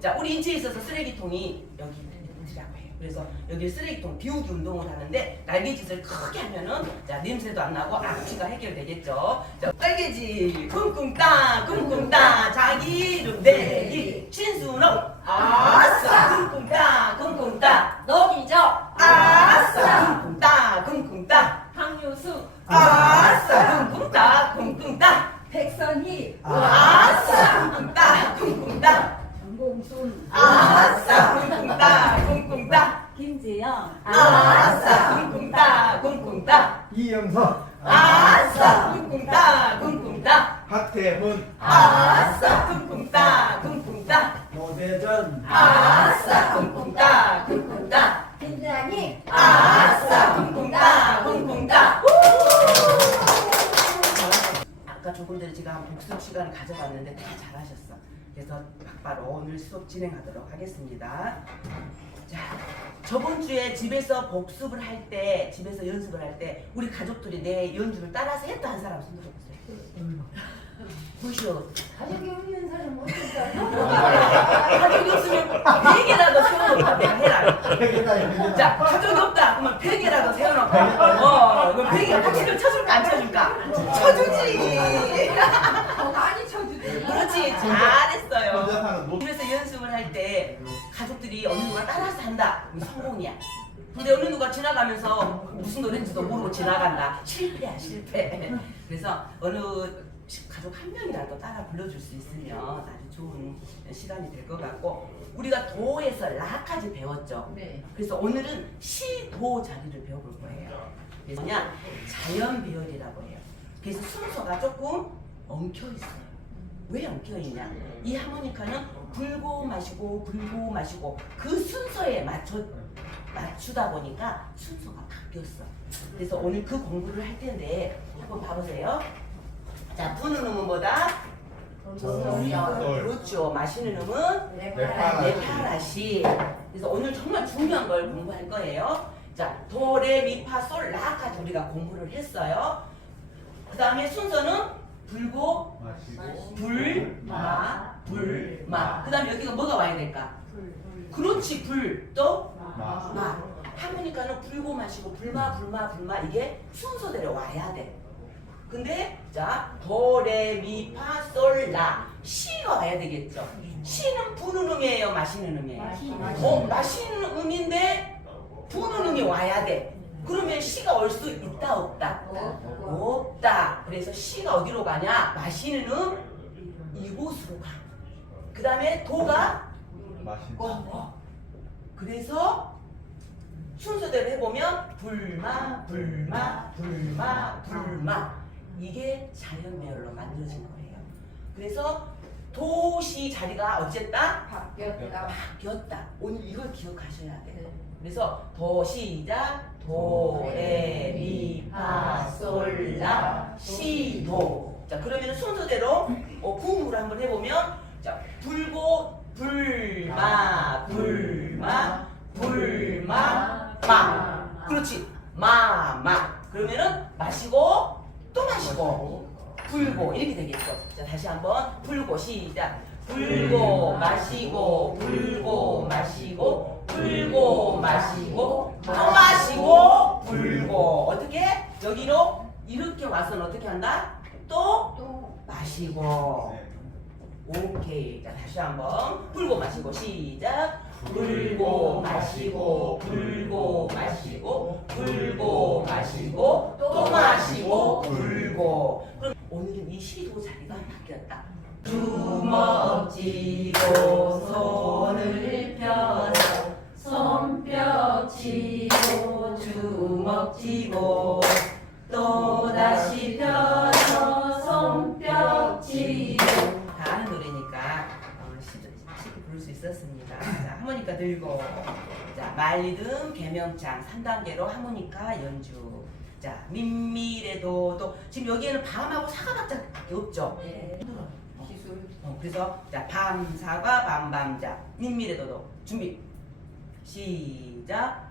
자, 우리 인체에 있어서 쓰레기통이 여기 있으라고 해요. 그래서 여기 쓰레기통 비우기 운동을 하는데 날개짓을 크게 하면은 자 냄새도 안 나고 악취가 해결되겠죠. 자, 날개짓. 쿵쿵 따 쿵쿵 따. 자기 이름 내기. 신수롱 아싸. 쿵쿵 따 아싸 쿵쿵 따 쿵쿵 따. 김지영, 아싸 쿵쿵 따 쿵쿵 따. 이영석, 아싸 쿵쿵 따 쿵쿵 따. 박태훈, 아싸 쿵쿵 따 쿵쿵 따. 노대전, 아싸 쿵쿵 따 쿵쿵 따. 김대한이, 아싸 쿵쿵 따 쿵쿵 따. 아까 조금 전에 제가 복습 시간을 가져봤는데 다 잘하셨어. 그래서 바로 오늘 수업 진행하도록 하겠습니다. 자, 저번 주에 집에서 복습을 할 때, 집에서 연습을 할 때 우리 가족들이 내 연주를 따라서 했다 한 사람 손 들어보세요. 보시오. 가족이 없는 사람 어떨까? 가족이 없으면 베개라도 세워놓고 내가 해라. 자, 가족이 없다. 그러면 베개라도 세워놓고. 어, 그럼 베개 박치를 쳐줄까 안 쳐줄까? 쳐주지. 더 많이 쳐주지. 그렇지. 잘 어느 누가 따라서 한다. 성공이야. 근데 어느 누가 지나가면서 무슨 노래인지도 모르고 지나간다. 실패야 실패. 그래서 어느 시- 가족 한 명이라도 따라 불러줄 수 있으면 아주 좋은 시간이 될 것 같고 우리가 도에서 라까지 배웠죠. 네. 그래서 오늘은 시도 자리를 배워볼 거예요. 그래서 뭐냐 자연 배열이라고 해요. 그래서 순서가 조금 엉켜 있어요. 왜 엉켜 있냐? 이 하모니카는 불고 마시고 불고 마시고 그 순서에 맞춰 맞추다 보니까 순서가 바뀌었어. 그래서 오늘 그 공부를 할 텐데 한번 봐보세요. 자, 부는 음은 뭐다? 그렇죠. 마시는 음은 네파라시. 그래서 오늘 정말 중요한 걸 공부할 거예요. 자, 도, 레, 미, 파, 솔, 라까지 우리가 공부를 했어요. 그 다음에 순서는 불고, 마시고. 불, 마, 불, 마. 그 다음에 여기가 뭐가 와야 될까? 그렇지, 불, 또, 마. 마. 하모니카는 불고 마시고 불마, 불마, 불마 이게 순서대로 와야 돼. 근데 자, 도, 레, 미, 파, 솔, 라. 시가 와야 되겠죠. 시는 부는 음이에요, 마시는 음이에요. 어, 마시는 음인데 부는 음이 와야 돼. 그러면 시가 올 수 있다 없다? 없다. 그래서 시가 어디로 가냐? 마시는 음 이곳으로 가. 그 다음에 도가 마시고. 어, 어. 그래서 순서대로 해보면 불마, 불마, 불마, 불마 이게 자연 배열로 만들어진 거예요. 그래서 도시 자리가 어쨌다? 바뀌었다. 바뀌었다. 오늘 이걸 기억하셔야 돼요. 그래서 도 시작 도레미파솔라 시도. 자 그러면 순서대로 어, 구음으로 한번 해보면 자 불고 불마 불마 불마 마. 그렇지. 마마. 그러면은 마시고 또 마시고 불고. 이렇게 되겠죠 자 다시 한번 불고 시작 불고 마시고 불고 마시고 불고 마시고 또 마시고 불고. 어떻게? 여기로 이렇게 와서는 어떻게 한다? 또또 마시고. 오케이. 자 다시 한번. 불고 마시고 시작. 불고 마시고 불고 마시고 자, 하모니카 들고 자 말리듬 개명창 3단계로 하모니카 연주 자 민미래도 또 지금 여기에는 밤하고 사과박자밖에 없죠. 네. 힘들어. 기술. 어, 그래서 자 밤 사과 밤밤자 민미래도도 준비 시작